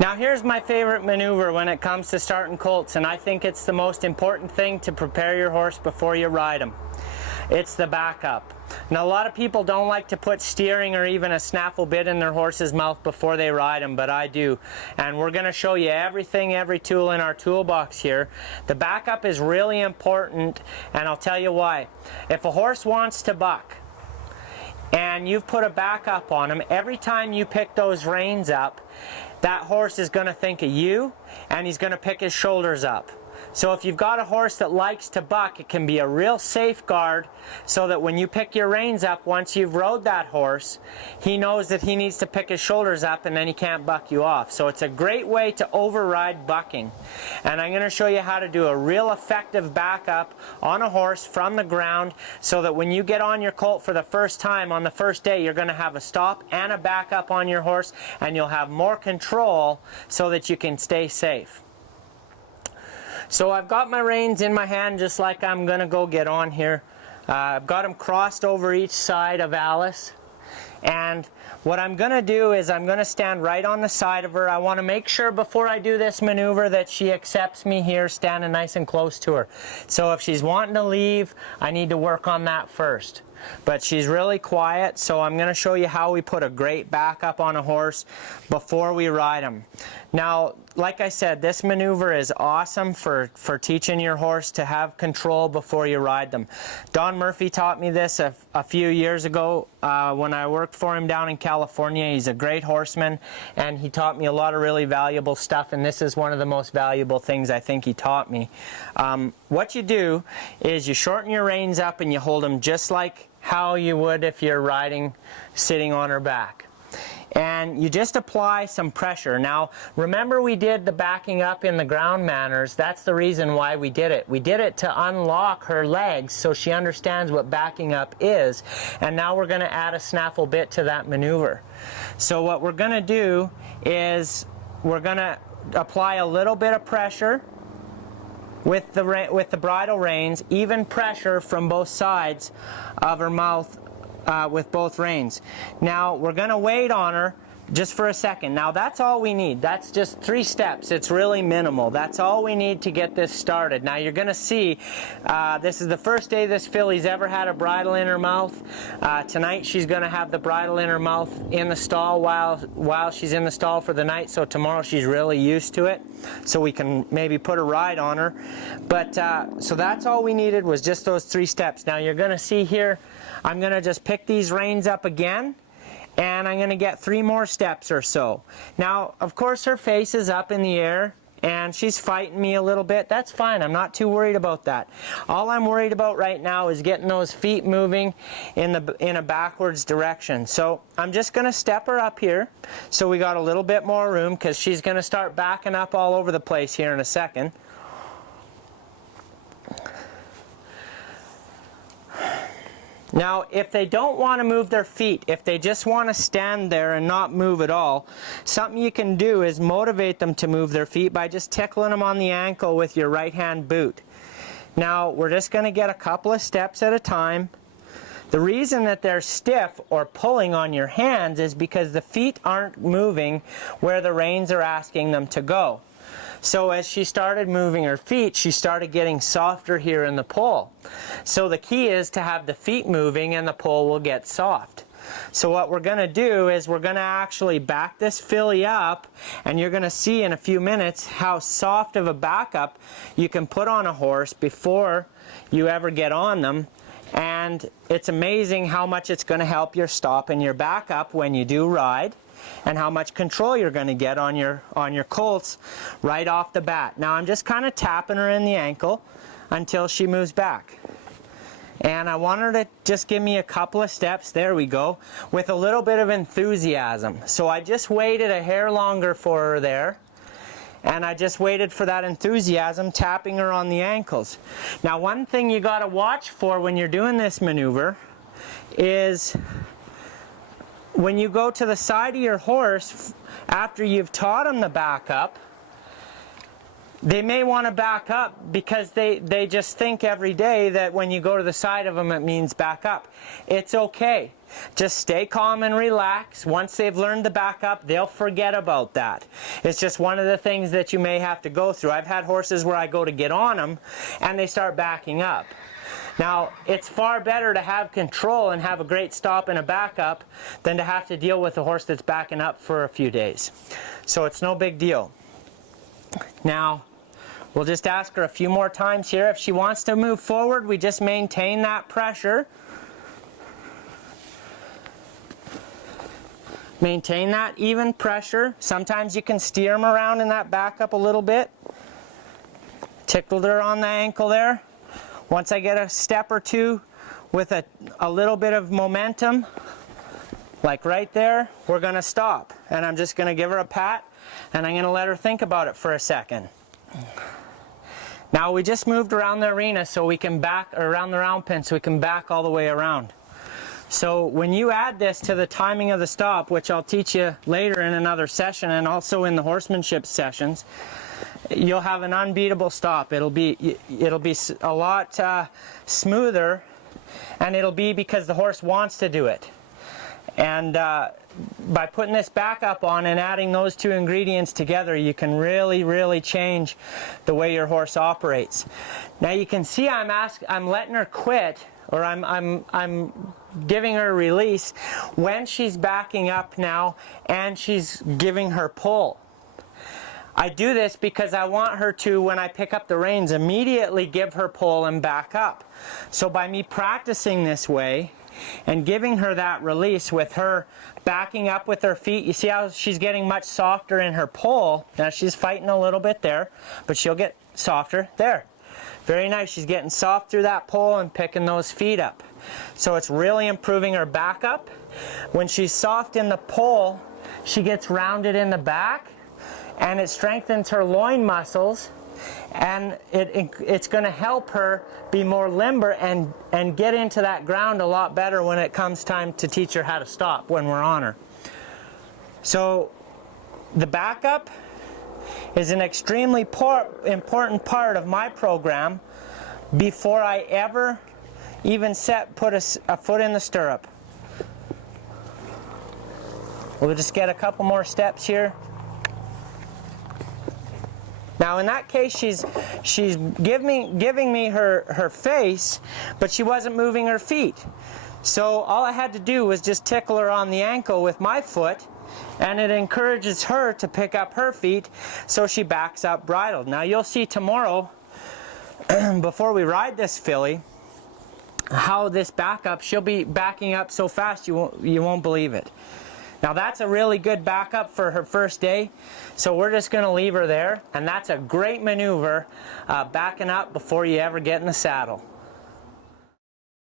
Now here's my favorite maneuver when it comes to starting colts, and I think it's the most important thing to prepare your horse before you ride him. It's the backup. Now a lot of people don't like to put steering or even a snaffle bit in their horse's mouth before they ride him, but I do. And we're going to show you everything, every tool in our toolbox here. The backup is really important, and I'll tell you why. If a horse wants to buck, and you've put a backup on him, every time you pick those reins up, that horse is going to think of you, and he's going to pick his shoulders up. So if you've got a horse that likes to buck, it can be a real safeguard so that when you pick your reins up, once you've rode that horse, he knows that he needs to pick his shoulders up and then he can't buck you off. So it's a great way to override bucking. And I'm going to show you how to do a real effective backup on a horse from the ground so that when you get on your colt for the first time on the first day, you're going to have a stop and a backup on your horse, and you'll have more control so that you can stay safe. So I've got my reins in my hand just like I'm going to go get on here. I've got them crossed over each side of Alice. And what I'm going to do is I'm going to stand right on the side of her. I want to make sure before I do this maneuver that she accepts me here standing nice and close to her. So if she's wanting to leave, I need to work on that first. But she's really quiet, so I'm going to show you how we put a great backup on a horse before we ride him. Now, like I said, this maneuver is awesome for teaching your horse to have control before you ride them. Don Murphy taught me this a few years ago when I worked for him down in California. He's a great horseman, and he taught me a lot of really valuable stuff, and this is one of the most valuable things I think he taught me. What you do is you shorten your reins up and you hold them just like how you would if you're riding sitting on her back. And you just apply some pressure. Now, remember we did the backing up in the ground manners. That's the reason why we did it. We did it to unlock her legs so she understands what backing up is. And now we're going to add a snaffle bit to that maneuver. So what we're going to do is we're going to apply a little bit of pressure with the bridle reins, even pressure from both sides of her mouth with both reins. Now we're going to wait on her just for a second. Now that's all we need. That's just 3 steps. It's really minimal. That's all we need to get this started. Now you're going to see this is the first day this filly's ever had a bridle in her mouth. Tonight she's going to have the bridle in her mouth in the stall while she's in the stall for the night, so tomorrow she's really used to it, so we can maybe put a ride on her. But so that's all we needed, was just those 3 steps. Now you're going to see here I'm going to just pick these reins up again, and I'm going to get 3 more steps or so. Now, of course, her face is up in the air, and she's fighting me a little bit. That's fine. I'm not too worried about that. All I'm worried about right now is getting those feet moving in a backwards direction. So I'm just going to step her up here so we got a little bit more room, because she's going to start backing up all over the place here in a second. Now, if they don't want to move their feet, if they just want to stand there and not move at all, something you can do is motivate them to move their feet by just tickling them on the ankle with your right hand boot. Now, we're just going to get a couple of steps at a time. The reason that they're stiff or pulling on your hands is because the feet aren't moving where the reins are asking them to go. So as she started moving her feet, she started getting softer here in the pull. So the key is to have the feet moving and the pull will get soft. So what we're going to do is we're going to actually back this filly up, and you're going to see in a few minutes how soft of a backup you can put on a horse before you ever get on them. And it's amazing how much it's going to help your stop and your backup when you do ride, and how much control you're going to get on your colts right off the bat. Now I'm just kind of tapping her in the ankle until she moves back. And I want her to just give me a couple of steps, there we go, with a little bit of enthusiasm. So I just waited a hair longer for her there, and I just waited for that enthusiasm, tapping her on the ankles. Now one thing you got to watch for when you're doing this maneuver is when you go to the side of your horse after you've taught him the backup, They may want to back up because they just think every day that when you go to the side of them it means back up. It's okay. Just stay calm and relax. Once they've learned to back up, they'll forget about that. It's just one of the things that you may have to go through. I've had horses where I go to get on them and they start backing up. Now, it's far better to have control and have a great stop and a backup than to have to deal with a horse that's backing up for a few days. So it's no big deal. Now, we'll just ask her a few more times here. If she wants to move forward, we just maintain that pressure. Maintain that even pressure. Sometimes you can steer them around in that backup a little bit. Tickled her on the ankle there. Once I get a step or two with a little bit of momentum, like right there, we're going to stop. And I'm just going to give her a pat, and I'm going to let her think about it for a second. Now we just moved around the arena so we can back, or around the round pen, so we can back all the way around. So when you add this to the timing of the stop, which I'll teach you later in another session and also in the horsemanship sessions, you'll have an unbeatable stop. It'll be a lot smoother, and it'll be because the horse wants to do it. And by putting this backup on and adding those two ingredients together, you can really change the way your horse operates. Now you can see I'm letting her quit, or I'm giving her a release when she's backing up now and she's giving her pull. I do this because I want her to, when I pick up the reins, immediately give her pull and back up. So by me practicing this way and giving her that release with her backing up with her feet, you see how she's getting much softer in her pull. Now she's fighting a little bit there, but she'll get softer there. Very nice. She's getting soft through that pull and picking those feet up. So it's really improving her backup. When she's soft in the pull, she gets rounded in the back, and it strengthens her loin muscles, and it's going to help her be more limber and get into that ground a lot better when it comes time to teach her how to stop when we're on her. So the backup is an extremely important part of my program before I ever even put a foot in the stirrup. We'll just get a couple more steps here. Now in that case, she's giving me her face, but she wasn't moving her feet. So all I had to do was just tickle her on the ankle with my foot, and it encourages her to pick up her feet, so she backs up bridled. Now you'll see tomorrow, before we ride this filly, how this backup, she'll be backing up so fast you won't believe it. Now that's a really good backup for her first day, so we're just going to leave her there, and that's a great maneuver, backing up before you ever get in the saddle.